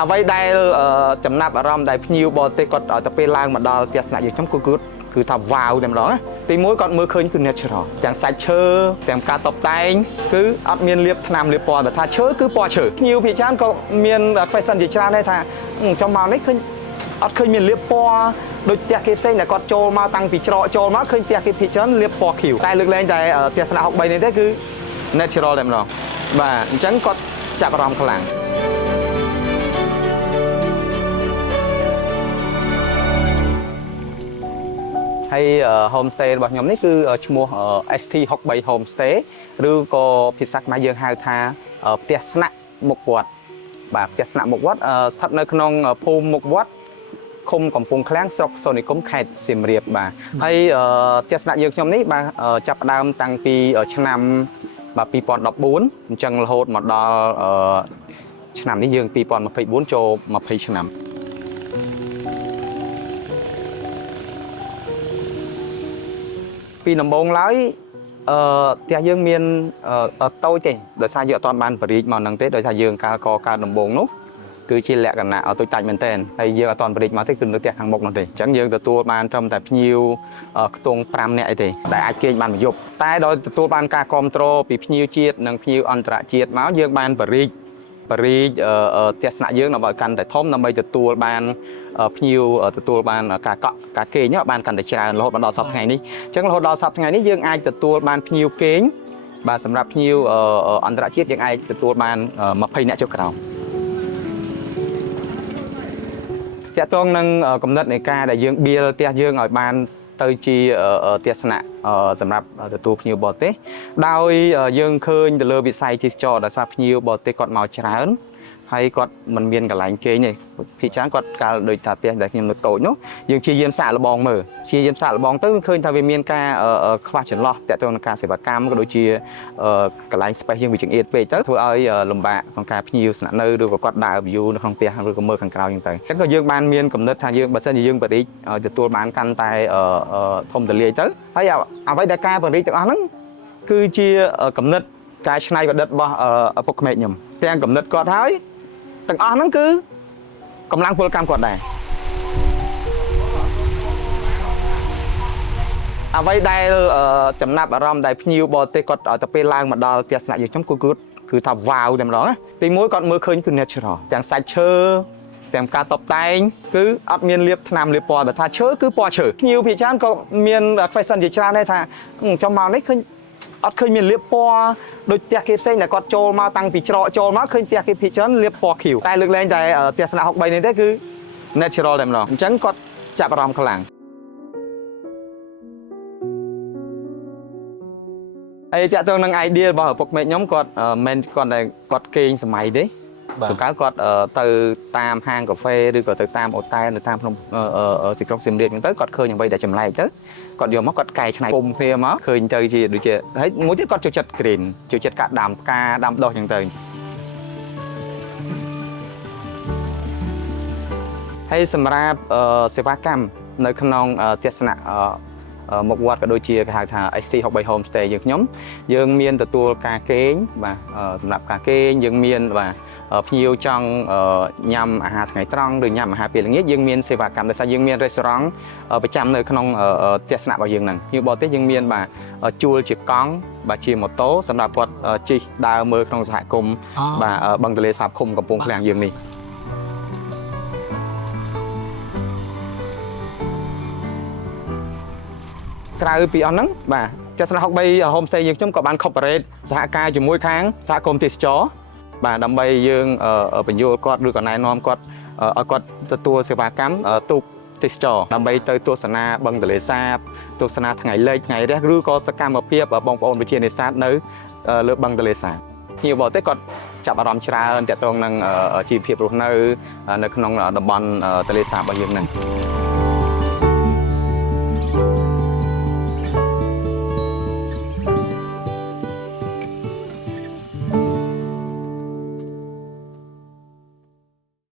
អ្វីដែលចំណាប់អារម្មណ៍ដែលភ្ញៀវបរទេសគាត់ទៅពេលឡើងមកដល់ផ្ទះស្នាក់យើងខ្ញុំគឺថាវ៉ាវតែម្ដងណាទីមួយគាត់មើលឃើញគឺ natural ទាំងសាច់ឈើទាំងការតុបតែងគឺអត់មានលាបថ្នាំលាបពណ៌តែថាឈើគឺពណ៌ឈើភ្ញៀវភាគច្រើនក៏មាន question ជាច្រើនដែរថាចំមកនេះឃើញអត់ឃើញមានលាបពណ៌ដូចផ្ទះគេផ្សេងតែគាត់ចូលមកតាំងពីច្រកចូលមកឃើញផ្ទះគេភាគច្រើនលាបពណ៌ខៀវតែលើកលែងតែផ្ទះស្នាក់63នេះទេគឺ natural តែម្ដងបាទអញ្ចឹងគាត់ចាប់អារម្មណ៍ខ្លាំងហើយ homestay របស់ខ្ញុំនេះគឺឈ្មោះ ST63 homestay ឬក៏ភាសាខ្មែរយើងហៅថាផ្ទះស្នាក់មុខវត្តបាទផ្ទះស្នាក់មុខវត្តស្ថិតនៅក្នុងភូមិមុខវត្តឃុំកំពង់ឃ្លាំងស្រុកសូនីគមខេត្តសៀមរាបបាទហើយផ្ទះស្នាក់យើងខ្ញុំនេះបាទចាប់ផ្ដើមតាំងពីឆ្នាំ2014អញ្ចឹងរហូតមកដល់ឆ្នាំនេះយើង2024ចូល20ឆ្នាំពីដំបូងឡើយផ្ទះយើងមានតូចទេដោយសារយើងអត់ទាន់បានបរិយាមកនឹងទេដោយសារយើងកើតដំបូងនោះគឺជាលក្ខណៈតូចតាច់មែនទែនហើយយើងអត់ទាន់បរិយាមកទេគឺនៅផ្ទះខាងមុខនោះទេអញ្ចឹងយើងទទួលបានត្រឹមតែភ្ញៀវខ្ទង់5នាក់អីទេដែលអាចគេងបានមួយយប់តែដោយទទួលបានការគ្រប់គ្រងពីភ្ញៀវជាតិនិងភ្ញៀវអន្តរជាតិមកយើងបានបរិយាផ្ទះស្នាក់យើងដើម្បីឲ្យកាន់តែធំដើម្បីទទួលបានភ្ញៀវទទួលបានការគេងបានកាន់តែច្រើនរហូតដល់សប្តាហ៍ថ្ងៃនេះអញ្ចឹងរហូតដល់សប្តាហ៍ថ្ងៃនេះយើងអាចទទួលបានភ្ញៀវគេងបាទសម្រាប់ភ្ញៀវអន្តរជាតិយើងអាចទទួលបាន20នាក់ចុះក្រោមតាក់ទងនឹងកំណត់នៃការដែលយើងបៀលផ្ទះយើងឲ្យបានទៅជាផ្ទះស្នាក់សម្រាប់ទទួលភ្ញៀវបរទេសដោយយើងឃើញទៅលើវិស័យទេសចរដោយសារភ្ញៀវបរទេសគាត់មកច្រើនហើយគាត់មិនមានកន្លែងគេងទេភាគច្រើនគាត់កាលដូចថាផ្ទះដែលខ្ញុំនៅតូចនោះយើងព្យាយាមសាកល្បងមើលព្យាយាមសាកល្បងទៅឃើញថាវាមានការខ្វះចន្លោះតាក់ទងនឹងការសេវាកម្មក៏ដូចជាកន្លែង space យើងវាចង្អៀតពេកទៅធ្វើឲ្យលំបាកក្នុងការភ្ញៀវស្នាក់នៅឬក៏គាត់ដើរ view នៅក្នុងផ្ទះឬក៏មើលខាងក្រៅអញ្ចឹងទៅអញ្ចឹងក៏យើងបានមានកំណត់ថាយើងបើសិនជាយើងបរិយាទទួលបានកាន់តែធំទលាយទៅហើយអ្វីដែលការបរិយាទាំងអស់ហ្នឹងគឺជាកំណត់ការច្នៃប្រឌិតរបស់ឪពុកក្មេកខ្ញុំទាំងកំណត់គាត់ហើយទាំងអស់ហ្នឹងគឺកម្លាំងពលកម្មគាត់ដែរអ្វីដែលចំណាប់អារម្មណ៍ដែលភ្ញៀវបរទេសគាត់ទៅពេលឡើងមកដល់ផ្ទះស្នាក់យើងខ្ញុំគឺថាវ៉ាវតែម្ដងណាទីមួយគាត់មើលឃើញគឺ natural ទាំងសាច់ឈើទាំងការតុបតែងគឺអត់មានលាបថ្នាំលាបពណ៌តែថាឈើគឺពណ៌ឈើភ្ញៀវភាគច្រើនក៏មាន question ជាច្រើនដែរថាចំមកនេះឃើញអត់ឃើញមានលាបពណ៌ដូចផ្ទះគេផ្សេងតែគាត់ចូលមកតាំងពីច្រកចូលមកឃើញផ្ទះគេភាគច្រើនលាបពណ៌ខៀវតែលើកលែងតែផ្ទះស្នាក់63នេះទេគឺ natural តែម្ដងអញ្ចឹងគាត់ចាប់អារម្មណ៍ខ្លាំងហើយតាក់ទងនឹង idea របស់ឪពុកក្មេកខ្ញុំគាត់មិនគាត់តែគាត់គេងសម័យទេជួនកាលគាត់ទៅតាមហាងកាហ្វេឬក៏ទៅតាមអូតែលនៅតាមក្នុងទីក្រុងសៀមរាបអញ្ចឹងទៅគាត់ឃើញអ្វីដែលចម្លែកទៅគាត់យកមកគាត់កែច្នៃគុំគ្នាមកឃើញទៅជាដូចជាហើយមួយទៀតគាត់ចូលចិត្ត green ចូលចិត្តការដាំផ្កាដាំដុះអញ្ចឹងទៅហើយសម្រាប់សេវាកម្មនៅក្នុងផ្ទះស្នាក់មុខវត្តក៏ដូចជាគេហៅថា ST63 homestay យើងមានទទួលការគេងបាទសម្រាប់ការគេងយើងមានបាទភ្ញៀវចង់ញ៉ាំអាហារថ្ងៃត្រង់ឬញ៉ាំអាហារពេលល្ងាចយើងមានសេវាកម្មដោយសារយើងមាន restaurant ប្រចាំនៅក្នុងផ្ទះស្នាក់របស់យើងហ្នឹងភ្ញៀវបរទេសយើងមានបាទជួលជាកង់បាទជាម៉ូតូសម្រាប់គាត់ជិះដើរមើលក្នុងសហគមន៍បាទបឹងទន្លេសាបឃុំកំពង់ឃ្លាំងយើងនេះក្រៅពីអស់ហ្នឹងបាទផ្ទះស្នាក់63 homestay យើងខ្ញុំក៏បាន corporate សហការជាមួយខាងសហគមន៍ទេសចរបាទដើម្បីយើងបញ្យល់គាត់ឬក៏ណែនាំគាត់ឲ្យគាត់ទទួលសេវាកម្មទូកទេសចរដើម្បីទៅទស្សនាបឹងទន្លេសាបទស្សនាថ្ងៃលិចថ្ងៃរះឬក៏សកម្មភាពបងប្អូនវិជានេសាទនៅលើបឹងទន្លេសាបភ្ញៀវបរទេសគាត់ចាប់អារម្មណ៍ច្រើនទាក់ទងនឹងជីវភាពរស់នៅក្នុងតំបន់ទន្លេសាបរបស់យើងហ្នឹង